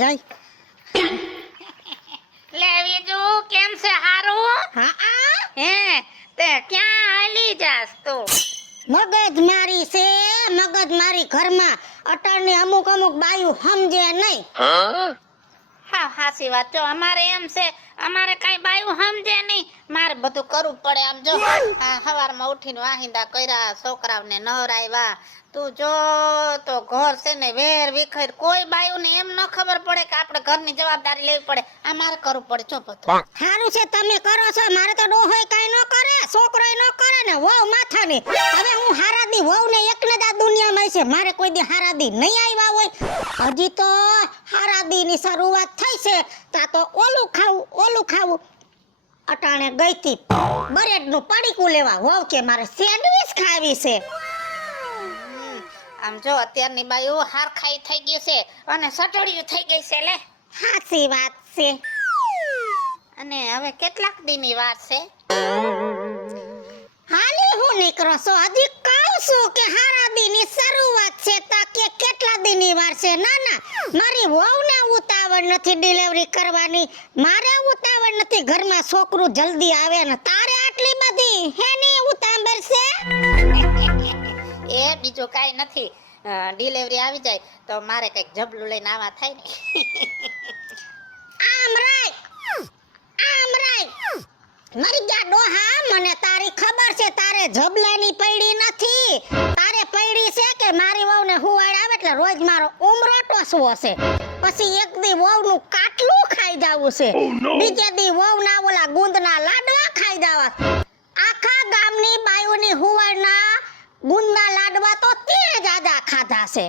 જાય. લે બીજું કેમ છે હારું? હા આ હે તે ક્યાં હાલી જાસ તું? મગજ મારી છે, મગજ મારી ઘરમાં અટાણની અમુક બાયું સમજે નહીં. હા હાસી વાત. જો અમારે એમ છે, અમારે કઈ બાયું સમજે નહીં, મારે બધું કરવું પડે. આમ જો સવારમાં ઉઠીને વાહિંદા કર્યા, છોકરાઓને નવરાવ્યા, તું જો તો ઘર છે ને વેર વિખેર, કોઈ બાયું ને એમ ન ખબર પડે કે આપણે ઘરની જવાબદારી લેવી પડે. આ મારે કરવું પડે. જો બધું સારું છે તમે કરો છો, મારે તો ડોહોય કઈ ન કરે, છોકરોય ન કરે ને વહુ માથાની. હવે હું હારાદી વહુ ને એકને જ આ દુનિયામાં છે, મારે કોઈ દી હારાદી નહીં આવ્યા હોય. હજી તો હારાદી ની શરૂઆત થઈ છે, તા તો ઓલું ખાવું. અટાણે ગઈ તી બ્રેડ નું પડીકું લેવા, વહુ કે મારે સેન્ડવિચ ખાવી છે. આમ જો અત્યારની બાયું હારખાઈ થઈ ગઈ છે અને સટોડિયું થઈ ગઈ છે. લે સાચી વાત છે. અને હવે કેટલાક દીની વાર છે? હાલી હું નીકળો છો, હજી કહું છું કે હારાદી ની શરૂઆત છે, તા કે કેટલા દીની વાર છે. ના મારી વહુને ઉતાવળ નથી ડિલિવરી કરવાની, મારે ઉતાવળ નથી ઘરમાં છોકરું જલ્દી આવે ને તારે આટલી બધી હેની ઉતાવળ છે? એ બીજું કાઈ નથી, ડિલિવરી આવી જાય તો મારે કઈક જબલું લઈને આવા થાય ને. આમ રાય મરી ગયા ડોહા, મને તારી ખબર છે તારે જબલાની પૈડી નથી, તારે પૈડી છે કે મારી વહુને હુવાડ આવે એટલે રોજ મારો ઉમરો ટોસવો છે, પછી એક દી વહુનું કાટલું ખાઈ જાવું છે, બીજે દી વહુના ઓલા ગુંદના લાડવા ખાઈ જાવા. આખા ગામની બાયુની હુવાડના ગુંદના લાડવા તો તે જાજા ખાધા છે.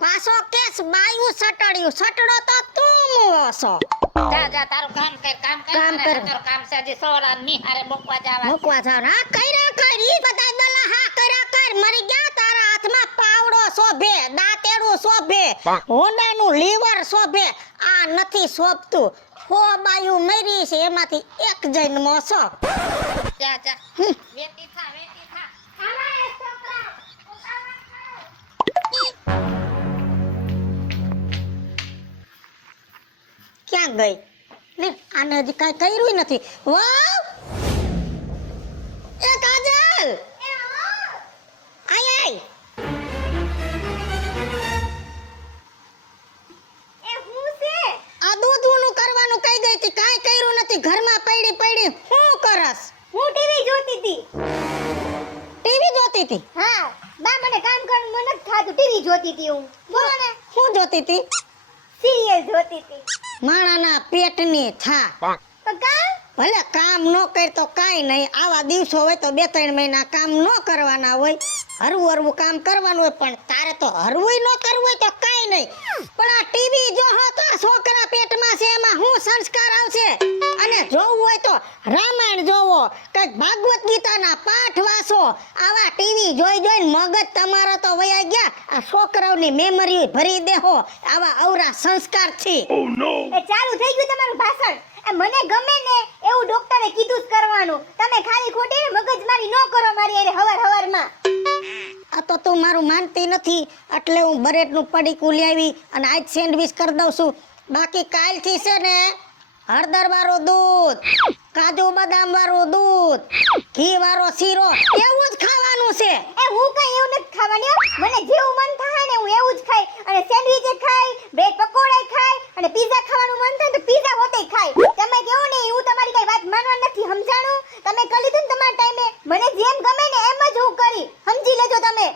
પાછો કેસ બાયું સટડો તો તું છો. જા તારું કામ કર. તારું કામ છે, હજી સોરા નિહારે મૂકવા જાવ. હા કર્યા કર ઈ બધા દલા, હા કર્યા કર. મરી ગયા તારા હાથમાં પાવડો શોભે, દાંતેડું શોભે, હોંડાનું લીવર શોભે, આ નથી શોભતું. હો બાયું મરી છે એમાંથી એક જન્મ છો. જા વેતી થા. ક્યાં ગઈ ને? આને હજી કાંઈ કર્યું નથી. વાવ એ કાજલ, આય આ દૂધનું કરવાનું કઈ ગઈ હતી, કાંઈ કર્યું નથી, ઘરમાં પડી શું કરસ? હું ટીવી જોતી હતી. ટીવી જોતી હતી? હા બા, મને કામ કરવાનું મન જ થાતું, ટીવી જોતી હતી હું. બોલો ને. શું જોતી હતી? સિરિયલ જોતી હતી. માણાના પેટની થા. તો કા ભલે કામ ન કર તો કાઈ નહીં, આવા દિવસો હોય તો 2-3 મહિના કામ ન કરવાના હોય, હરવું કામ કરવાનું હોય, પણ તારે તો હરવું ન કરવું હોય તો કાઈ નહીં. પણ આ ટીવી જો હો તો છોકરા પેટમાં છે એમાં શું સંસ્કાર આવશે? અને જોવું હોય તો રામાયણ જોવો, કઈક ભાગવત ગીતાના પાઠ વાંચો. આવા ટીવી જોઈને મગજ તમારા તો વયા ગયા, આ છોકરાઓની મેમરી ભરી દેહો આવા અવરા સંસ્કાર છે. એ ચાલુ થઈ ગયું તમારું ભાષણ. એ મને ગમે ને એવું ડોક્ટરે કીધું જ કરવાનું. તમે ખાલી ખોટી મગજમારી ન કરો મારી અરે હવારમાં. આ તો તું મારું માનતી નથી એટલે હું બ્રેડનું પડીકું લઈ આવી અને આજ સેન્ડવિચ કરી દઉં છું. બાકી કાલથી છે ને હળદર વાળું દૂધ, કાજુ બદામ વાળું દૂધ, ઘી વાળો શીરો એવું જ ખાવાનું છે. એ હું કઈ એવું નથી ખાવાની હો. મને જેવું મન થાય ને હું એવું જ ખાઈ, અને સેન્ડવિચ ખાઈ, બ્રેડ પકોડા ખાઈ, અને પિઝા ખાવાનું મન થાય તો પિઝા હોતે ખાઈ. તમે કેવું ને હું તમારી કઈ વાત માનવા નથી, સમજાણું? તમે કરી લીધું ને તમારા ટાઈમે, મને જેમ ગમે ને એમ જ હું કરી, સમજી લેજો તમે.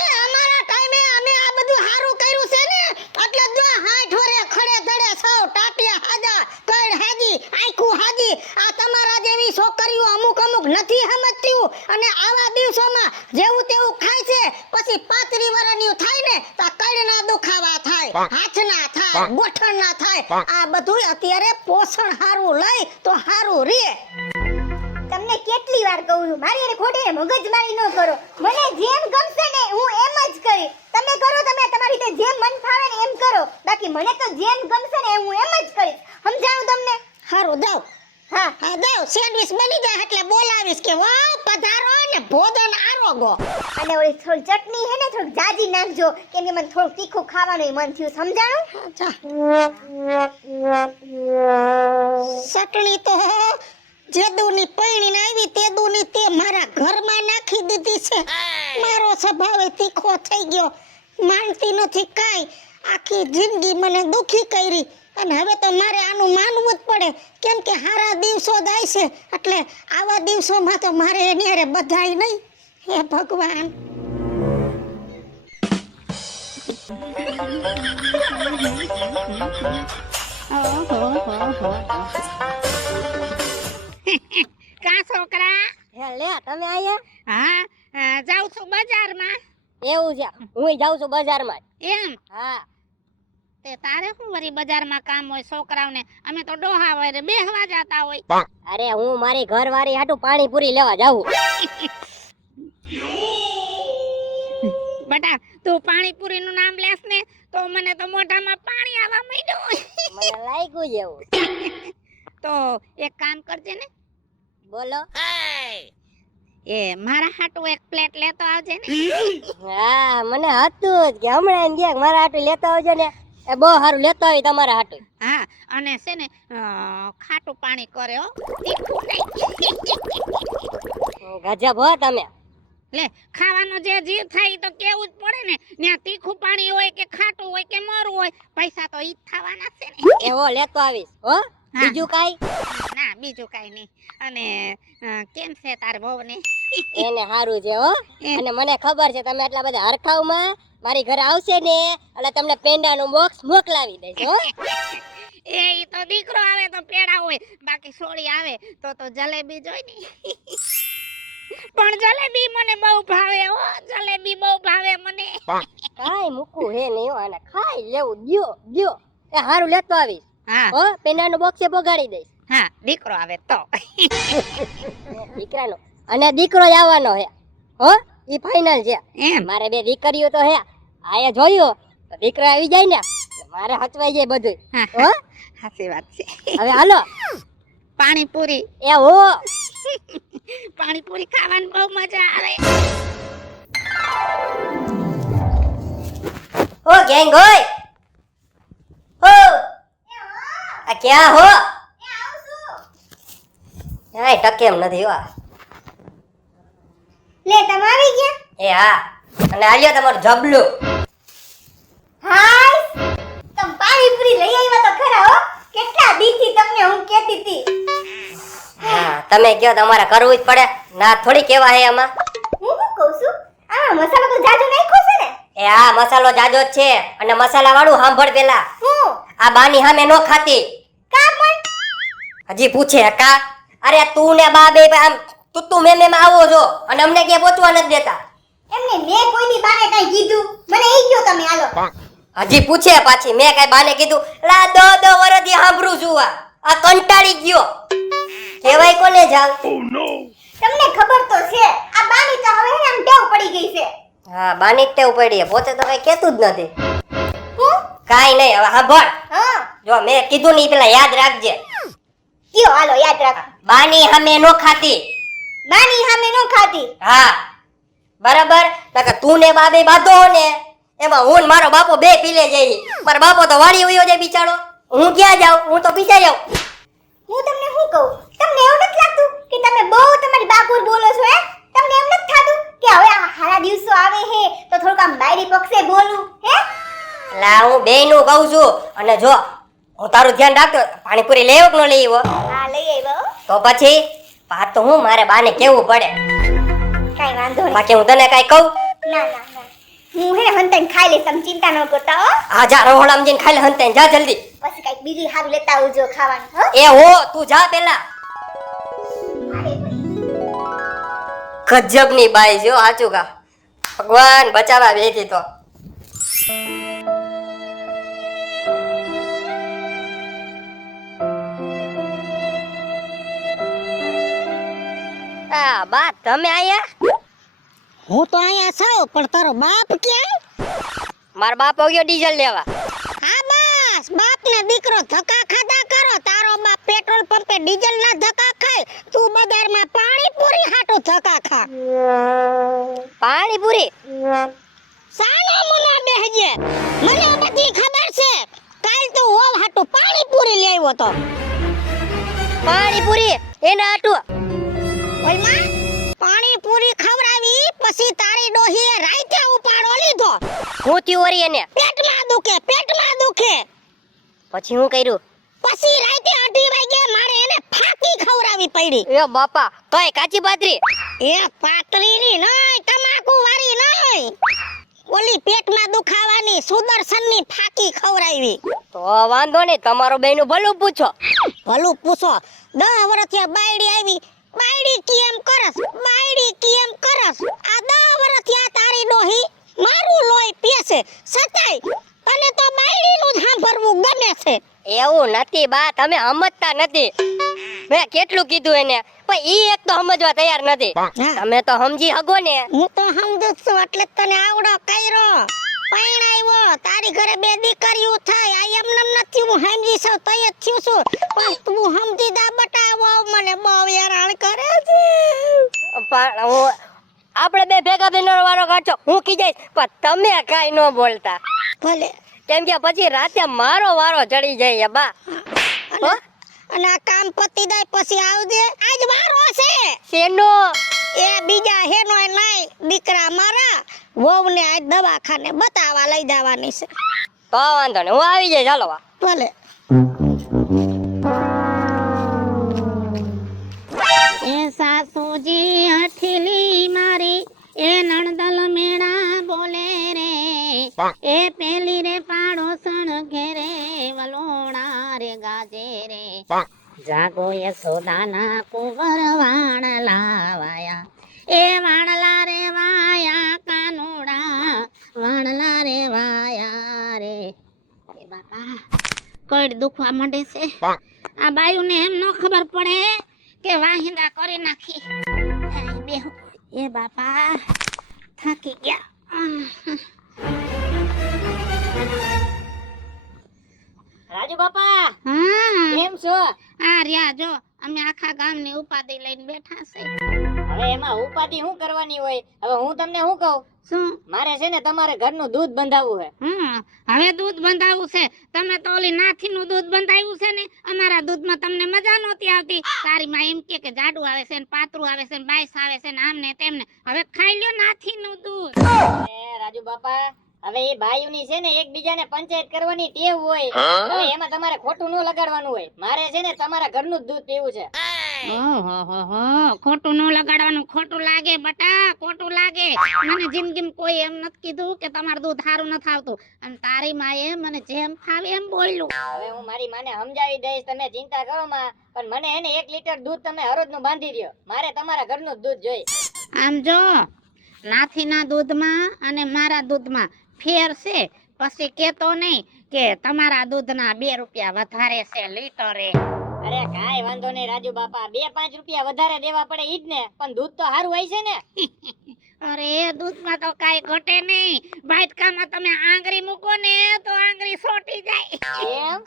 એ અમારા ટાઈમે અમે આ બધું સારું કર્યું છે ને, એટલે જો 60 વરે ખડે ધડે સૌ ટાટિયા હાજા, કડ હાજી, આખું હાજી. આ તમારા જેવી છોકરીઓ અમુક નથી સમજતી, અને આવા દિવસોમાં જેવું તેવું ખાય છે, પછી 35 વર્ષની થાય ને તો કડના દુખાવા થાય, હાથના થાય, ગોઠણના થાય. આ બધું અત્યારે પોષણ હારું લઈ તો હારું રે. તમને કેટલી વાર કહું છું, મારી એને ખોટી મગજમારી ન કરો. મને જેમ ગમશે ને હું એમ જ કરી. તમે કરો, તમે તમારી રીતે જેમ મન ફાવે ને એમ કરો. બાકી મને તો જેમ ગમશે ને હું એમ જ કરીશ, સમજાણું તમને? હારું જાવ. હા જાવ, સેન્ડવિચ બની જાય એટલે બોલાવીશ કે વાહ વધારો અને ભોજન આરોગો. અને ઓલી થોડી ચટણી હે ને થોડી જાજી નાખજો કેમ કે મને થોડું તીખું ખાવાનું મન થયું સમજાણું. ચટણી તો જેદુની પૈણીને આવી તેદુની તે મારા ઘરમાં નાખી દીધી છે. મારો સ્વભાવ તીખો થઈ ગયો, માનતી નથી કાંઈ. આખી જિંદગી મને દુખી કરી અને હવે તો મારે આનું માનવું જ પડે કેમ કે હારા દિવસો જાય છે એટલે આવા દિવસોમાં તો મારે એની હારે બધાય નહીં. હે ભગવાન. કા છોકરા? હે લે તમે આયા? હા જાઉં છું બજારમાં. એવું છે, હું જાઉં છું બજારમાં. એમ? હા. તે તારે શું વરી બજારમાં કામ હોય છોકરાઓને? અમે તો ડોહા વરે બેહવા જાતા હોય. અરે હું મારી ઘરવાળી હાટુ પાણીપુરી લેવા જાઉં. બેટા તું પાણીપુરી નું નામ લેસ ને તો મને તો મોઢામાં પાણી આવવા માંડ્યું. મને લાગ્યું જ એવું. તો એક કામ કરજે ને, બોલો. એ મારા હાટુ એક પ્લેટ લેતો આવજે ને. હા મને હતું જ કે હમણાં એમ ગયા મારા હાટુ લેતા આવજો ને. એ બહુ સારું લેતા આવી તમારા હાટુ. હા અને છે ને ખાટું પાણી કરે હો, તીખું નહીં. ગજબ હો તમે. લે ખાવાનું જે જીવ થાય ઈ તો કેવું જ પડે ને. ત્યાં તીખું પાણી હોય કે ખાટું હોય કે મરું હોય પૈસા તો ઈ જ થવાના છે ને. એવો લેતો આવીશ હો. બીજું કાઈ? ના બીજું કાઈ નહીં. અને કેમ છે તાર બહુ ને? એને સારું છે હો. અને મને ખબર છે તમે એટલા બધા હરખાવમાં મારી ઘરે આવશે ને એટલે તમને પેંડાનું બોક્સ મોકલાવી દઈશ હો. ઈ તો દીકરો આવે તો પેડા હોય, બાકી સોળી આવે તો જલેબી જોઈ ને. પણ જલેબી મને બહુ ભાવે હો, જલેબી બહુ ભાવે મને. કાઈ મૂકું હે નહીં હો, અને ખાઈ લેવું દ્યો દ્યો. એ સારું લેતો આવીશ. હા હો પેંડાનું બોક્સ એ પગાડી દઈશ. હા દીકરો આવે તો. દીકરાનો અને દીકરો જ આવવાનો હે હો, ઈ ફાઇનલ છે. એમ? મારે બે દીકરીઓ તો હે. આયા જોયું તો દીકરો આવી જાય ને મારે હચવાઈ જાય બધું હો. સાચી વાત છે. હવે હાલો પાણીપુરી. એ હો. પાણીપુરી ખાવાની બહુ મજા આવે. ઓ ગેંગ હોય હો. આ ક્યાં હો? હાય ટકેમ નથી હો. લે તમે આવી ગયા? એ હા. અને આલ્યો તમારું જબલું. હાય તમ પાણીપુરી લઈ આવ્યા તો ખરા હો. કેટલા દીથી તમને હું કહેતી હતી. હા તમે કયો તમારે કરવું જ પડે. ના થોડી કેવા હે આમાં. હું શું કહું છું આ મસાલો તો જાજો નાખ્યો છે ને. એ હા મસાલો જાજો જ છે. અને મસાલા વાળું સાંભળ પેલા. હું આ બાની સામે નો ખાતી. કા પણ હજી પૂછે કા? અરે તું ને બા બે આમ તું મેં આવો છો અને અમને ક્યાં પહોંચવા નથી દેતા. એમને મેં કોઈની બાને કઈ કીધું? મને ઈ ગયો તમે હાલો. હજી પૂછે પાછી મેં કઈ બાને કીધું? લા દો વરદી સાંભળું છું. આ કંટાળી ગયો. કેવાય કોને જાવ? તમને ખબર તો છે આ બાની તો હવે આમ ટેવ પડી ગઈ છે. હા બાની ટેવ પડી છે. પોતે તો કઈ કેતું જ નથી. હું કાઈ નહીં હવે સાંભળ. હા જો મેં કીધું ને ઈ પેલા યાદ રાખજે. કયો હાલો યાદ રાખ. બાની સામે નો ખાતી. બાની સામે નો ખાતી. હા બરાબર. નકર તું ને બા બે બાંધો ને એમાં હું ને મારો બાપો બે પીલે જઈ. મારો બાપો તો વાડી ઉયો જાય બિચારો. હું ક્યાં જાઉં? હું તો પીછા જાઉં. હું તમને શું કહું? તમને એવું નથી લાગતું કે તમે બહુ તમારી બાકુર બોલો છો હે? તમને એમ નથી થાતું કે હવે આ હારા દિવસો આવે હે તો થોડુંક આમ બાયરી પક્ષે બોલું હે? લા હું બેયનું કહું છું. અને જો હું તારું ધ્યાન રાખતો. પાણીપુરી લેવો કે ન લેવો? હા લઈ આવ્યો. તો પછી વાત તો હું મારે બાને કેવું પડે. કઈ વાંધો નહીં. બાકી હું તને કઈ કહું? ના ના ના હું હે હંતાઈને ખાઈ લઈશ તમે ચિંતા ન કરતા હો. આ જા રોહડામ જઈને ખાઈ લે હંતાઈને જા જલ્દી. પછી કઈક બીજું સારું લેતા આવજો ખાવાનું હો. એ હો તું જા પેલા. ગજબની બાઈ જો સાચું કા. ભગવાન બચાવા બેઠી તો. આ બા તમે આયા? હું તો અહીંયા સાવ પણ તારો બાપ ક્યાં? મારો બાપ ગયો ડીઝલ લેવા. હા બસ બાપ ને દીકરો ધક્કા ખાધા કરો. તારો બાપ પેટ્રોલ પંપે ડીઝલ ના ધક્કા ખાય, તું બજારમાં પાણીપુરી હાટુ ધક્કા ખા. પાણીપુરી સાના મુના બેહજે, મને બધી ખબર છે. કાલ તું હોવ હાટુ પાણીપુરી લઈ આવ્યો તો. પાણીપુરી એના આટું ઓલમાં પાણીપુરી ખવડાવી પછી તારી ડોહીએ રાઈતે ઉપાડો લીધો. હું થયું વરી એને પેટમાં દુખે, પેટમાં દુખે. પછી હું કર્યું પછી રાતે 8 વાગે મારે એને ફાકી ખવડાવી પડી. એ બાપા કઈ કાચી પાતરી એ પાતરીની નહીં, તમાકુ વાળી નહીં, ઓલી પેટમાં દુખાવાની સુદર્શનની ફાકી ખવડાવી. તો વાંધો નહીં, તમારો બેનું ભલું પૂછો. ભલું પૂછો. 10 વર્ષથી બાયડી આવી, બાયડી કેમ કરસ, બાયડી કેમ કરસ. આ 10 વર્ષથી આ તારી ડોહી મારું લોહી પીસે, સતાય તને તો બાયડીનું જ સાંભળવું ગમે છે. એવું નથી બા, તમે સમજતા નથી. મેં કેટલું કીધું એને, પણ ઈ એક તો સમજવા તૈયાર નથી. તમે તો સમજી હગો ને. હું તો સમજુ જ છું, એટલે જ તને આવડો કર્યો. પરણાવ્યો, તારી ઘરે 2 દીકરીઓ થાય. આ એમનેમ નથી, હું સમજી છું, તય જ થયું છું. પણ તું સમજી દા બટાવો, મને બહુ હેરાન કરે છે. પણ હું આપણે બે ભેગા થઈને વારો કાઢો, હું કી જઈશ, પણ તમે કાઈ ન બોલતા. ભલે. કેમ કે પછી રાતે મારો વારો ચડી જાય બા. અને આ કામ પતી જાય પછી આવજે. આજ વારો છે શેનો? એ બીજા હેનોય નહીં, દીકરા મારા વહુને આજ દવાખાને બતાવવા લઈ જવાની છે. તો વાંધો નહીં, હું આવી જાય. ચાલો બા. ભલે. એ સાસુજી હઠીલી મારી, એ નણદલ મેળા બોલે રે, એ પેલી રે પાડોસણ ઘેરે વલોણા રે ગાજે રે. જાગો યશોદાના કુંવર વાણલા વાયા, એ વાણલા રે વાયા કાનુડા, વાણલા રે વાયા રે. એ બાપા કઈ દુખવા માંડે છે. આ બાયુને એમ ન ખબર પડે કે વાહિંદા કરી નાખી. બેહો. એ બાપા થાકી ગયા. રાજુ બાપા હા કેમ છો? આ રહ્યા જો, અમે આખા ગામની ઉપાધિ લઈને બેઠા છે. હવે એમાં ઉપાધિ શું કરવાની હોય? હવે હું તમને શું કહું, શું? મારે છે ને તમારે ઘરનું દૂધ બંધાવવું છે. હવે દૂધ બંધાવવું છે. તમે તો ઓલી નાથીનું દૂધ બંધાવ્યું છે ને, અમારા દૂધમાં તમને મજા નહોતી આવતી. તારી માં એમ કે જાડું આવે છે ને પાતળું આવે છે ને બાઈસ આવે છે ને આમ ને તેમ ને. હવે ખાઈ લ્યો નાથીનું દૂધ. એ રાજુ બાપા, હવે એ ભાઈઓની છે ને એકબીજાને પંચાયત કરવાની ટેવ હોય. હવે એમાં તમારે ખોટું ન લગાડવાનું હોય. મારે છે ને તમારા ઘરનું જ દૂધ પીવું છે. ઓહો, ખોટું ન લગાડવાનું. ખોટું લાગે બટા, ખોટું લાગે. મને જિંદગીમાં કોઈ એમ નથી કીધું કે તમારું દૂધ સારું નથી આવતું, અને તારી માએ મને જેમ ફાવે એમ બોલ્યું. હવે હું મારી માને સમજાવી દઈશ, તમે ચિંતા કરો માં. પણ મને એને 1 લીટર દૂધ તમે હરોજનું બાંધી દ્યો. મારે તમારા ઘરનું જ દૂધ જોઈએ. આમ જો, નાથીના દૂધમાં અને મારા દૂધમાં ફેર છે. પછી કેતો નહીં કે તમારા દૂધના 2 રૂપિયા વધારે છે લીટરે. અરે કાઈ વાંધો નહીં રાજુ બાપા, 2-5 રૂપિયા વધારે દેવા પડે ઈ જ ને, પણ દૂધ તો સારું હોય છે ને. અરે દૂધમાં તો કાઈ ઘટે નહીં. બાટકામાં તમે આંગળી મૂકો ને તો આંગળી સોટી જાય. એમ?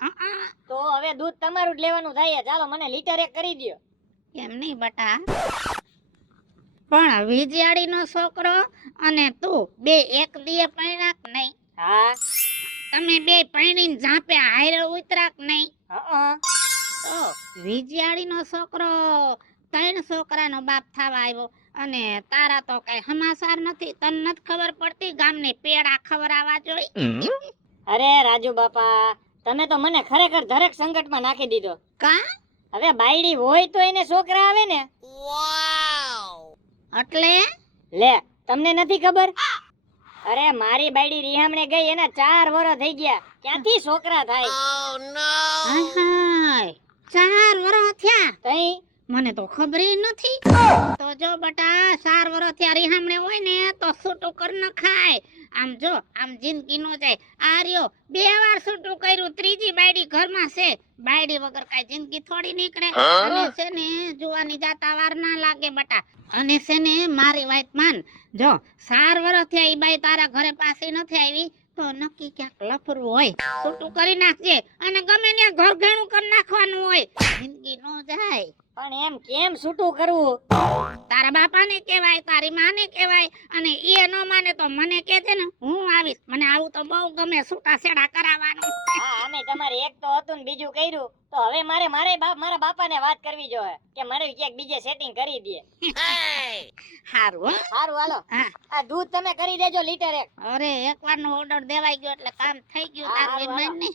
તો હવે દૂધ તમારું જ લેવાનું થાય. ચાલો મને લીટર 1 કરી દ્યો. એમ નહીં બટા, પણ વિજયાડીનો છોકરો અને તું બે એક દીએ પરણાક નહીં? હા. તમે બે પરણીને ઝાંપે હારે ઉતરાક નહીં? હા. તો વિજયાડીનો છોકરો 3 છોકરાનો બાપ થવા આવ્યો, અને તારા તો કઈ સમાચાર નથી. તને નથી ખબર પડતી ગામની પેડા ખવડાવવા જોઈ? અરે રાજુ બાપા, તમે તો મને ખરેખર ધરેક સંકટમાં નાખી દીધો. કા? હવે બાયડી હોય તો એને છોકરા આવે ને. એટલે લે, તમને નથી ખબર? અરે મારી બાયડી રિહામણે ગઈ, એના 4 વર્ષ થઈ ગયા. ક્યાંથી છોકરા થાય? હાય 4 વર્ષ થયા? તઈ મને તો ખબર નથી. તો જો બટા, 4 વર્ષ થયા રિહામણે હોય ને તો છૂટું કર ન ખાય. આમ જો, આમ જિંદગી નો જાય. આ રહ્યો 2 વાર છૂટું કર્યું, 3જી બાયડી ઘરમાં છે. બાયડી વગર કઈ જિંદગી થોડી નીકળે. અને છે ને જોવાની જાતા વાર ના લાગે બટા. અને છે ને મારી વાત માન, જો 4 વર્ષ થયા ઈ બાઈ તારા ઘરે પાછી નથી આવી, તો નક્કી ક્યાંક લફરું હોય છૂટું કરી નાખજે અને ગમે ત્યાં ઘર ઘણું કરી નાખવાનું હોય જિંદગી નો જાય પણ એમ કેમ છૂટું કરવું? તારા બાપાને કહેવાય તારી માને કહેવાય અને એ ન માને તો મને કહેજે ને હું આવીશ મને આવું તો બહુ ગમે છૂટા છેડા કરાવવાનું હા અમે તમારે એક તો હતું ને બીજું કર્યું તો હવે મારા બાપાને વાત કરવી જોઈએ કે મારે ક્યાંક બીજે સેટિંગ કરી દે. હારું સારું હાલો હા આ દૂધ તમે કરી દેજો લીટર એક. અરે એકવારનો ઓર્ડર દેવાઈ ગયો એટલે કામ થઈ ગયું તારું બેનને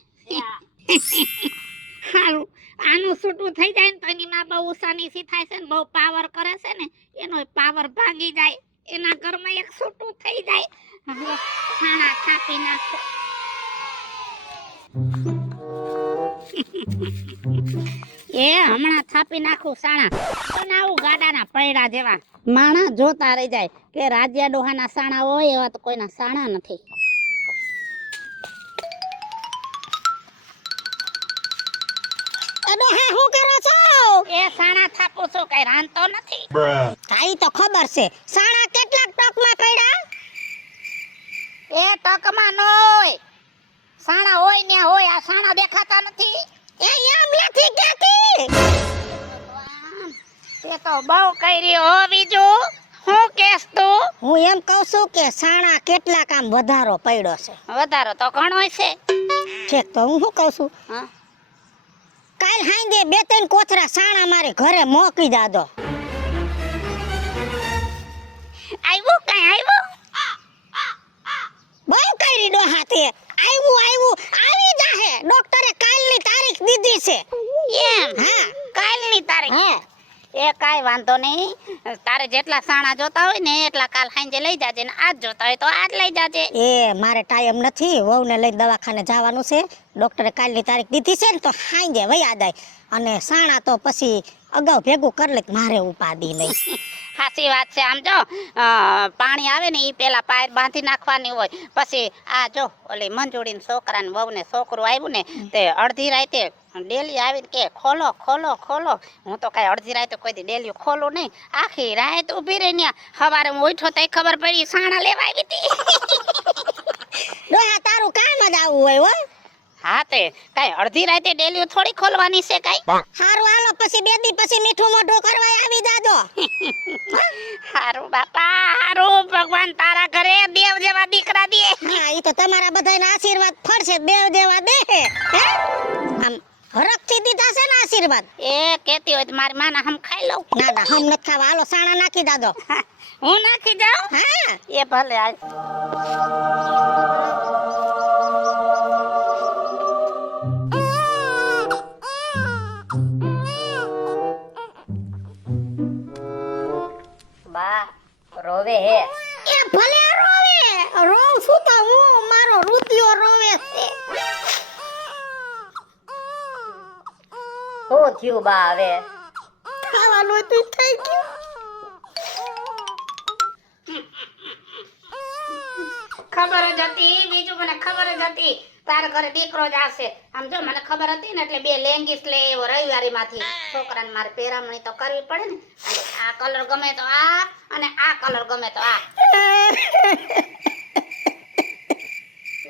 હારું આનું છૂટું થઈ જાય ને તો એની માં બહુ ઉસાનીસી થાય છે ને બહુ પાવર કરે છે ને એનો પાવર ભાગી જાય એના ઘરમાં એક છૂટું થઈ જાય હવે છાણા થાપી નાખો એ હમણાં થાપી નાખું સાણા પણ આવું ગાડાના પૈડા જેવા માણા જોતા રહી જાય કે રાજ્યા ડોહાના સાણા હોય એવા તો કોઈના સાણા નથી અરે હા હું કરો છો? એ સાણા થાપું છું કઈ રાંધતો નથી કાઈ તો ખબર છે સાણા કેટલાક ટકમાં પડ્યા? એ ટકમાં નો હોય સાણા હોય ને હોય આ સાણા દેખાતા નથી એ એમ નથી કહેતી. તે તો બહુ કરી હો બીજું હું કેસ તું હું એમ કહું છું કે સાણા કેટલાક આમ વધારો પડ્યો છે. વધારો તો ઘણો છે ઠીક તો હું શું કહું છું હા કાલ હાંજે 2-3 કોથરા સાણા મારે ઘરે મોકલી દાદો. આવ્યું કઈ આવ્યું બહુ કરી ડોહા તે આવ્યું આવી જાહે ડોક્ટરે કાલની તારીખ દીધી છે. એમ હા કાલની તારીખ હા એ કાઈ વાંધો નહીં તારે જેટલા સાણા જોતા હોય ને એટલા કાલ સાંજે લઈ જાજે ને આજ જોતા હોય તો આજ લઈ જાજે એ મારે ટાઈમ નથી વહુને લઈને દવાખાને જવાનું છે ડોક્ટરે કાલની તારીખ દીધી છે ને તો હાંજે વયા જાય અને સાણા તો પછી અગાઉ ભેગું કરી લે મારે ઉપાદી નહીં. સાચી વાત છે આમ જો પાણી આવે ને એ પેલા પાયર બાંધી નાખવાની હોય પછી આ જો ઓલી મંજુડીને છોકરાને વહુને છોકરું આવ્યું ને તે અડધી રાતે ડેલી આવીને કે ખોલો ખોલો ખોલો હું તો કઈ અડધી રાતે કોઈ દી ડેલી ખોલું નહીં આખી રાત ઊભી રહી ને સવારે હું ઉઠ્યો તઈ ખબર પડી સાણા લેવા આવી હતી ડોહા તારું કામ જ આવું હોય હો. હા તે કઈ અડધી રાતે ડેલી થોડી ખોલવાની છે કઈ હારું હાલો પછી 2 દી પછી મીઠું મોઢું કરવા આવી જાજો. હારું બાપા હારું ભગવાન તારા ઘરે દેવ જેવા દીકરા દે હા ઈ તો તમારા બધાના આશીર્વાદ ફળશે દેવ દેવા દે હે આમ હરખથી દીધા છે ને આશીર્વાદ. એ કેતી હોય તો મારી માના હમ ખાઈ લઉં ના ના હમ નથી ખાવા હાલો સાણા નાખી દાદો. હું નાખી જાઉં હા એ ભલે આજ બા રોવે હે એ ભલે રોવે રોવ છું તો હું મારો રૂતિયો રોવે છે. શું થયું બા હવે? ખાવાનું તો થઈ ગયું. ખબર જ હતી બીજું મને ખબર જ હતી તારા ઘરે દીકરો જ આવશે આમ જો મને ખબર હતી ને એટલે 2 લેંગીસ લે એવો રવિવારી માંથી છોકરાને મારે પહેરામણી તો કરવી પડે ને અને આ કલર ગમે તો આ અને આ કલર ગમે તો આ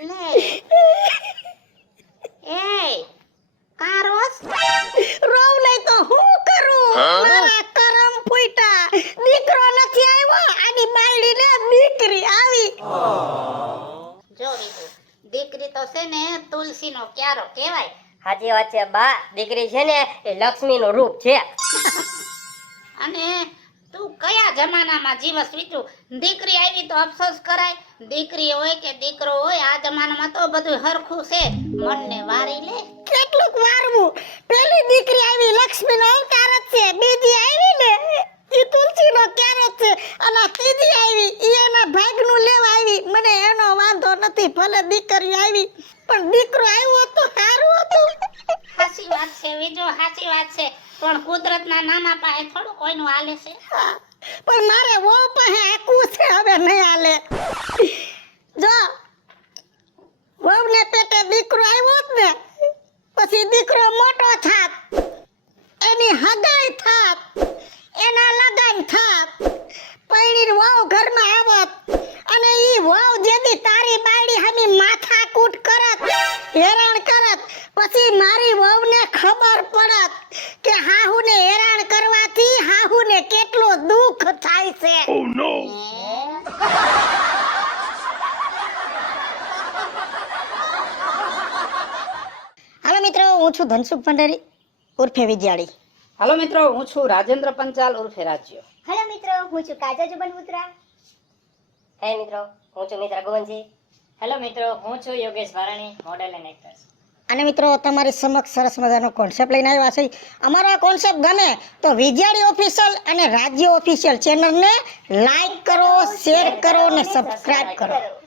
લે એ કારોસ રોવ નહીં તો હું કરું મારા કરમ ફૂટા દીકરો નથી આવ્યો આની બાયડી ને દીકરી આવી. જો બીજું દીકરી તો છે ને તુલસીનો ક્યારો કહેવાય સાચી વાત છે બા દીકરી છે ને એ લક્ષ્મીનું રૂપ છે. અને તું કયા જમાનામાં જીવસ વીતું દીકરી આવી તો અફસોસ કરાય દીકરી હોય કે દીકરો હોય આ જમાનામાં તો બધું હરખું છે મનને વારી લે કેટલુંક વારવું પેલી દીકરી આવી લક્ષ્મીનો અવતાર જ છે બીજી આવી ને ઈ તુલસીનો ક્યારો છે અને ત્રીજી આવી ઈ એના ભાગનું લેવા આવી. મને એનો વાંધો નથી ભલે દીકરી આવી પણ દીકરો આવ્યો તો સારું હતું. સાચી વાત છે બીજો સાચી વાત છે પણ કુદરતના નાના પાસે થોડું કોઈનું હાલે છે હા, પણ મારે વહુ પાસે આકવું છે હવે નહીં હાલે. જો વહુને પેટે દીકરો આવ્યો જ ને પછી દીકરો મોટો થાત એની હગાઈ થાત એના લગન થાત પૈણી વહુ ઘરમાં આવત અને ઈ વહુ જેદી તારી બાયડી હમી માથા દુઃખ થાય છે. હાલો મિત્રો, હું છું ધનસુખ ભંડારી ઉર્ફે વિજયાળી. હાલો મિત્રો, હું છું રાજેન્દ્ર પંચાલ ઉર્ફે રાજ્ય. હેલો મિત્રો, હું છું કાજલ જુબન ઉતરા. હે મિત્રો, હું છું મિત્ર ગોવનજી. હેલો મિત્રો, હું છું યોગેશ ભારાણી, મોડેલ એન્ડ એક્ટર. અને મિત્રો, તમારી સમક્ષ સરસ મજાનો કોન્સેપ્ટ લઈને આવ્યા છે. અમારો આ કોન્સેપ્ટ ગમે તો વિજયાળી ઓફિશિયલ અને રાજ્ય ઓફિશિયલ ચેનલને લાઈક કરો, શેર કરો અને સબસ્ક્રાઇબ કરો.